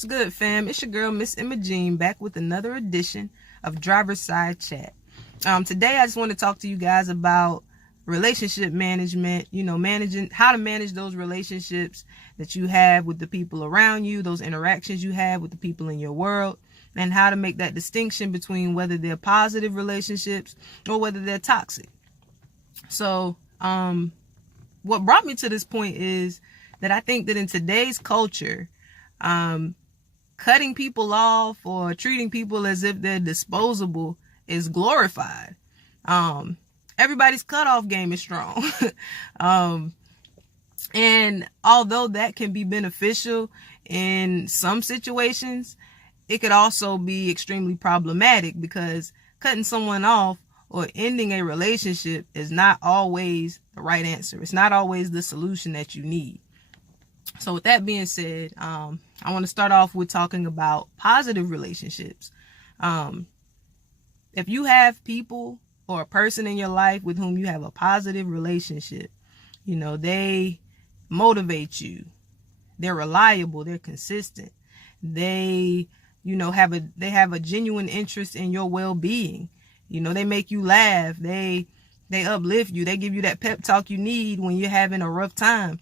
What's good, fam? It's your girl, Miss Emma Jean, back with another edition of Driver's Side Chat. Today, I just want to talk to you guys about relationship management, how to manage those relationships that you have with the people around you, those interactions you have with the people in your world, and how to make that distinction between whether they're positive relationships or whether they're toxic. So, what brought me to this point is that I think that in today's culture, cutting people off or treating people as if they're disposable is glorified. Everybody's cutoff game is strong. And although that can be beneficial in some situations, it could also be extremely problematic because cutting someone off or ending a relationship is not always the right answer. It's not always the solution that you need. So with that being said, I want to start off with talking about positive relationships. If you have people or a person in your life with whom you have a positive relationship, they motivate you. They're reliable. They're consistent. They, have a genuine interest in your well-being. They make you laugh. They uplift you. They give you that pep talk you need when you're having a rough time.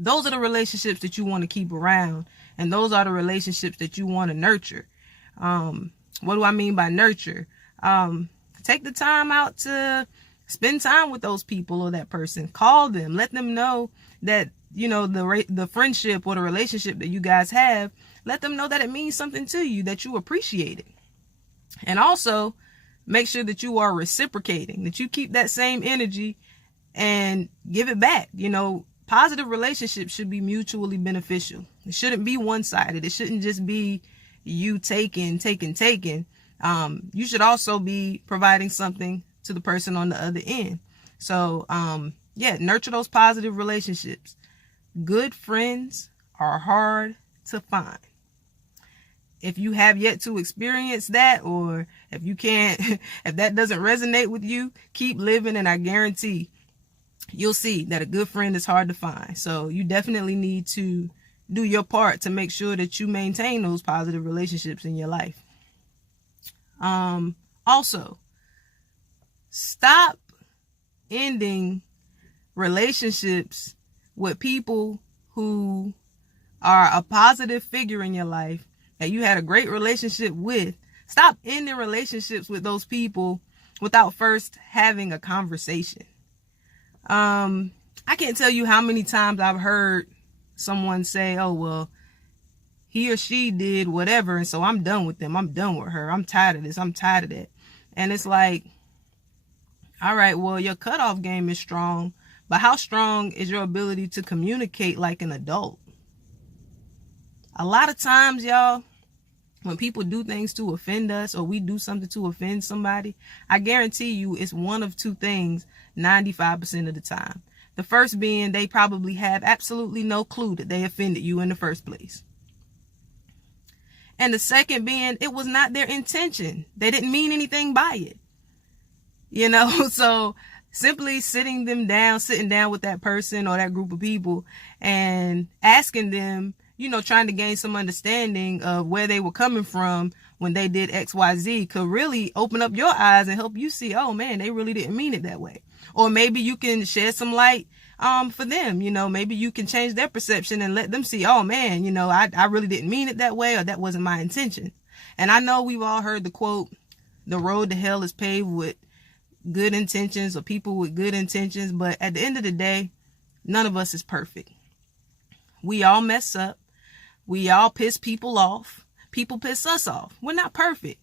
Those are the relationships that you want to keep around. And those are the relationships that you want to nurture. What do I mean by nurture? Take the time out to spend time with those people or that person. Call them. Let them know that, the friendship or the relationship that you guys have, let them know that it means something to you, that you appreciate it. And also make sure that you are reciprocating, that you keep that same energy and give it back. Positive relationships should be mutually beneficial. It shouldn't be one-sided. It shouldn't just be you taking. You should also be providing something to the person on the other end. So, nurture those positive relationships. Good friends are hard to find. If you have yet to experience that, or if you can't, if that doesn't resonate with you, keep living, and I guarantee you'll see that a good friend is hard to find. So you definitely need to do your part to make sure that you maintain those positive relationships in your life. Also, stop ending relationships with people who are a positive figure in your life that you had a great relationship with. Stop ending relationships with those people without first having a conversation. I can't tell you how many times I've heard someone say, oh, well, he or she did whatever, and so I'm done with them. I'm done with her. I'm tired of this. I'm tired of that. And it's like, all right, well, your cutoff game is strong, but how strong is your ability to communicate like an adult? A lot of times, y'all, when people do things to offend us or we do something to offend somebody, I guarantee you it's one of two things 95% of the time. The first being they probably have absolutely no clue that they offended you in the first place. And the second being it was not their intention. They didn't mean anything by it. So simply sitting down with that person or that group of people and asking them, trying to gain some understanding of where they were coming from when they did XYZ could really open up your eyes and help you see, oh man, they really didn't mean it that way. Or maybe you can shed some light for them. Maybe you can change their perception and let them see, oh man, I really didn't mean it that way, or that wasn't my intention. And I know we've all heard the quote, the road to hell is paved with good intentions or people with good intentions. But at the end of the day, none of us is perfect. We all mess up. We all piss people off. People piss us off. We're not perfect.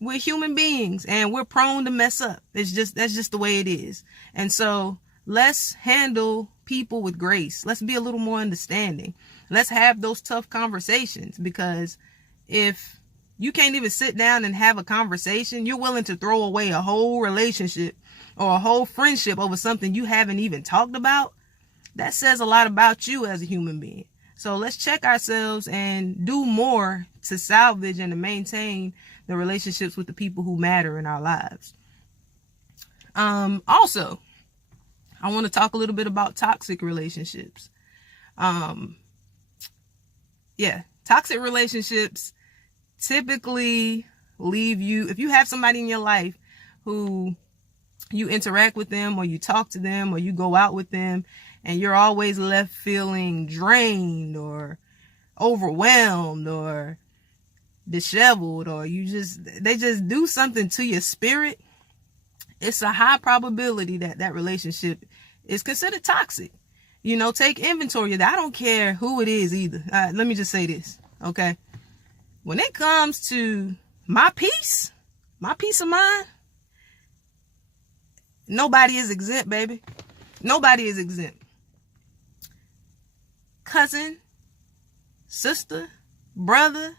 We're human beings and we're prone to mess up. That's just the way it is. And so let's handle people with grace. Let's be a little more understanding. Let's have those tough conversations, because if you can't even sit down and have a conversation, you're willing to throw away a whole relationship or a whole friendship over something you haven't even talked about. That says a lot about you as a human being. So let's check ourselves and do more to salvage and to maintain the relationships with the people who matter in our lives. Also, I want to talk a little bit about toxic relationships. Toxic relationships typically leave you, if you have somebody in your life who you interact with them or you talk to them or you go out with them and you're always left feeling drained or overwhelmed or disheveled, or they just do something to your spirit, it's a high probability that that relationship is considered toxic. Take inventory of that. I don't care who it is either. Let me just say this, okay? When it comes to my peace of mind, nobody is exempt, baby. Nobody is exempt. Cousin, sister, brother,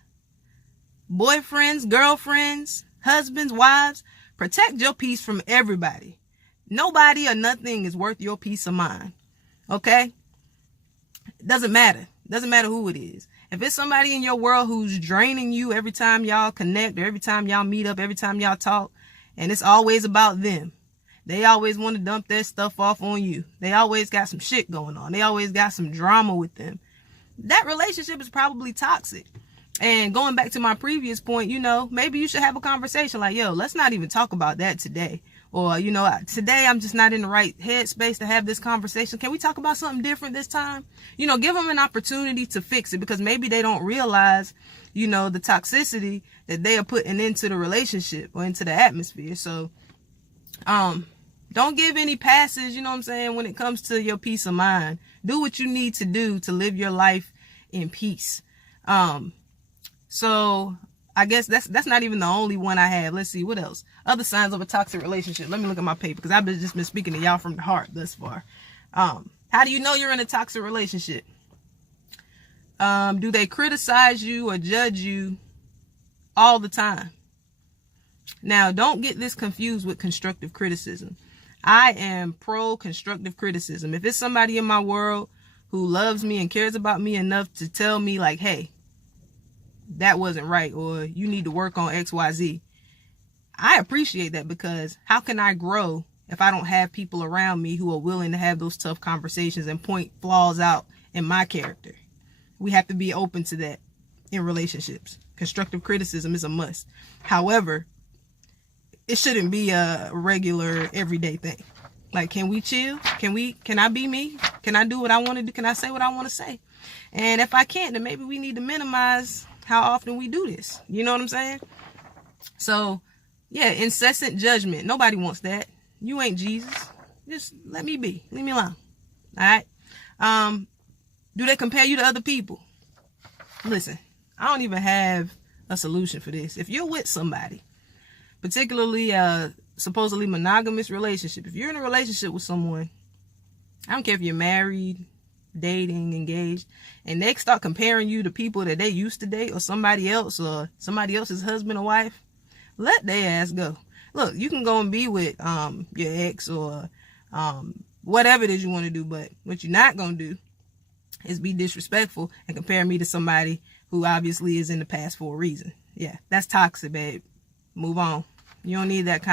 boyfriends, girlfriends, husbands, wives, protect your peace from everybody. Nobody or nothing is worth your peace of mind. Okay? Doesn't matter. Doesn't matter who it is. If it's somebody in your world who's draining you every time y'all connect or every time y'all meet up, every time y'all talk, and it's always about them. They always want to dump their stuff off on you. They always got some shit going on. They always got some drama with them. That relationship is probably toxic. And going back to my previous point, maybe you should have a conversation like, yo, let's not even talk about that today. Or, today I'm just not in the right headspace to have this conversation. Can we talk about something different this time? Give them an opportunity to fix it, because maybe they don't realize, the toxicity that they are putting into the relationship or into the atmosphere. So, don't give any passes, when it comes to your peace of mind. Do what you need to do to live your life in peace. So I guess that's not even the only one I have. Let's see, what else? Other signs of a toxic relationship. Let me look at my paper, because I've just been speaking to y'all from the heart thus far. How do you know you're in a toxic relationship? Do they criticize you or judge you all the time? Now, don't get this confused with constructive criticism. I am pro constructive criticism. If it's somebody in my world who loves me and cares about me enough to tell me like, hey, that wasn't right, or you need to work on XYZ, I appreciate that, because how can I grow if I don't have people around me who are willing to have those tough conversations and point flaws out in my character? We have to be open to that in relationships. Constructive criticism is a must. However, it shouldn't be a regular everyday thing. Like, can we chill? Can I be me? Can I do what I want to do? Can I say what I want to say? And if I can't, then maybe we need to minimize how often we do this. You know what I'm saying? So, yeah, incessant judgment. Nobody wants that. You ain't Jesus. Just let me be. Leave me alone. All right? Do they compare you to other people? Listen, I don't even have a solution for this. If you're with somebody, particularly a supposedly monogamous relationship, if you're in a relationship with someone, I don't care if you're married, dating, engaged, and they start comparing you to people that they used to date or somebody else or somebody else's husband or wife, let their ass go. Look, you can go and be with your ex or whatever it is you want to do, but what you're not going to do is be disrespectful and compare me to somebody who obviously is in the past for a reason. Yeah, that's toxic, babe. Move on. You don't need that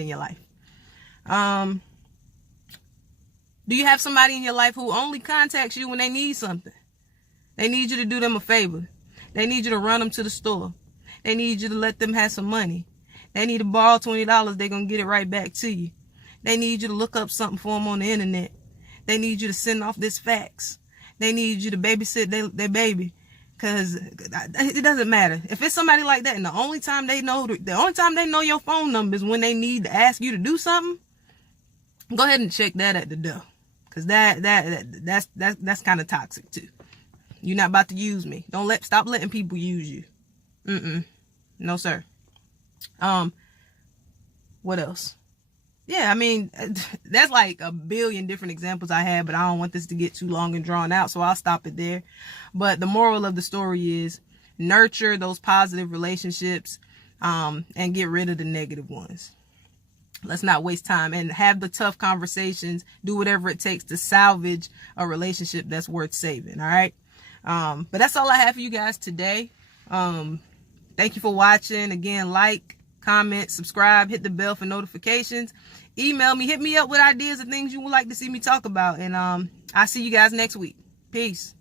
in your life. Do you have somebody in your life who only contacts you when they need something? They need you to do them a favor. They need you to run them to the store. They need you to let them have some money. They need to borrow $20. They're going to get it right back to you. They need you to look up something for them on the internet. They need you to send off this fax. They need you to babysit their baby. Because it doesn't matter. If it's somebody like that and the only time they know your phone number is when they need to ask you to do something, go ahead and check that at the door. Because that's kind of toxic too. You're not about to use me. Stop letting people use you. No, sir. What else? Yeah, I mean, that's like a billion different examples I have, but I don't want this to get too long and drawn out, so I'll stop it there. But the moral of the story is nurture those positive relationships, and get rid of the negative ones. Let's not waste time and have the tough conversations. Do whatever it takes to salvage a relationship that's worth saving. All right. But that's all I have for you guys today. Thank you for watching. Again, like, comment, subscribe, hit the bell for notifications. Email me, hit me up with ideas of things you would like to see me talk about. And I'll see you guys next week. Peace.